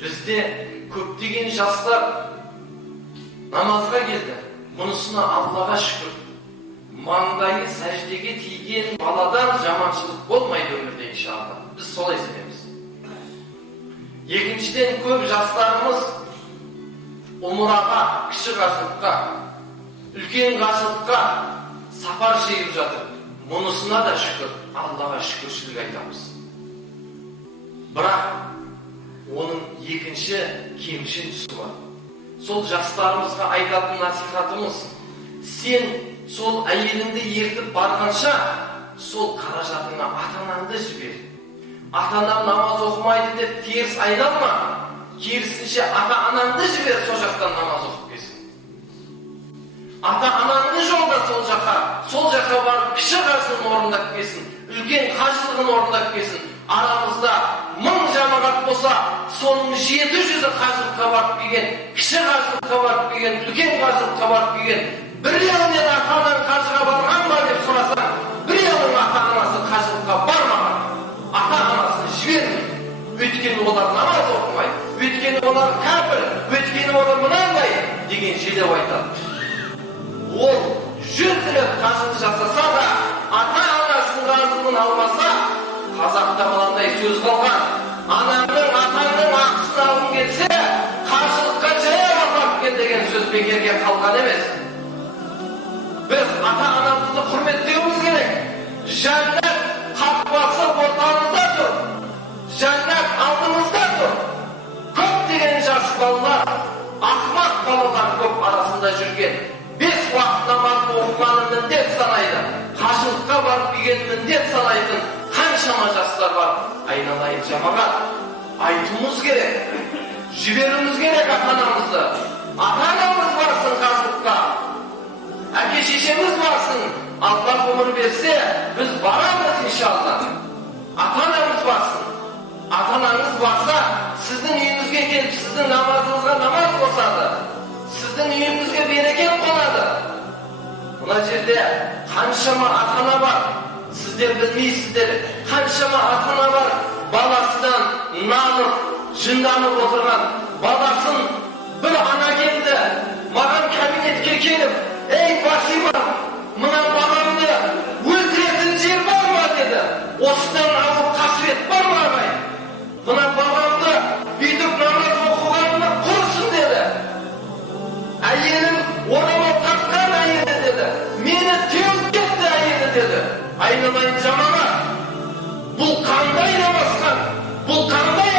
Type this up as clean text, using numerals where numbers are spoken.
Bizde көптеген жастар намазға келді. Бұнысына Аллаға шүкір. Маңдайы сәждеге тиген баладан жаманшылық болмайды өмірде иншалла. Біз солай сенеміз. Екіншіден, көп жастарымыз умраға, кіші қажылыққа, үлкен қажылыққа сапар шегіп жатыр. Мұнысына да шүкір, Аллаға шүкіршілік айтамыз. Бірақ оның екінші кемшін тұсы бар. Сол жастарымызға айтатын насихатымыз: сен сол әйеліңді ертіп барғанша, сол қаражатыңа ата-анаңды жібер. Ата-анам намаз оқымайды деп теріс айналма. Керісінше ата-анаңды жібер, сол жақтан намаз оқып келсін. Ата-анаңды жолда сол жаққа барып кіші қажылығын орындап келсін, үлкен қажылығын орындап келсін. Арамызда 1000 жамағат болса, соның 700-і қажылыққа барып келген, кіші қажылыққа барып келген, үлкен қажылыққа барып келген. Біреуінен ата-анаң қажыға барған ба деп сұрасаң, біреуінің ата-анасы қажылыққа бармаған. Ата-анасын жібермейді. Өйткені олар намаз оқымайды, өйткені олар кәпір, өйткені олар мынандай деген желеу айтады. Ол 100 рет қажылық жасаса да, ата-анасын разылығын алмаса, қазақта мынандай сөз қалған: анаңның, атаңның ақысын алғың келсе, қажылыққа жаяу апарып кел деген сөз бекерге қалған емес. Biz ata-anamızı hürmetleyimiz gerek. Cennet kapısı ortamızda dur. Cennet aldığımızda dur. Köp degen jас balalar, ahmak balalar köp arasında жүрген. 5 vakit namazı okumanı mіндет sanaydı. Қажылыққа барып келген міндет санайтын қаншама жастар бар. Айналайын жамағат, айтуымыз керек. Жіберуіміз керек ата-анамызды. Ата-анамыз барсын қажылыққа. Әке-шешеміз барсын, Allah ömür verse, biz baramız inşallah. Ata-anamız barсын. Ата-анаңыз барса, sizдің үйіңізге келіп, sizдің намазыңызға намаз қосады. Sizдің үйіңізге береке қонады. Мына жерде қаншама ата-ана бар, сіздер білмейсіздер. Қаншама ата-ана бар, баласынан нанып, жынданып отырған. Баласын бір ана келді, маған кабинетке келіп: ey Басима, мына баламды өлтіретін жер бар ма деді. Осыдан ауыр қасірет бар ма ағай? Мына баламды бүйтіп намаз оқығанына құрсын деді. Әйелім орамал таққан әйелі деді. Мені теуіп кетті әйелі деді. Айналайын жамағат, бұл қандай намазхан, бұл қандай